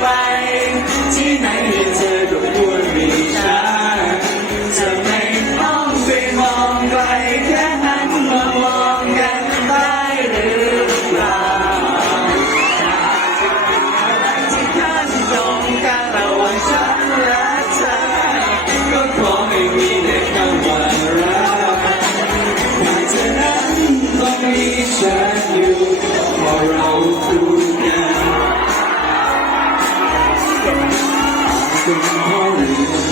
ไป ที่ไหนจะ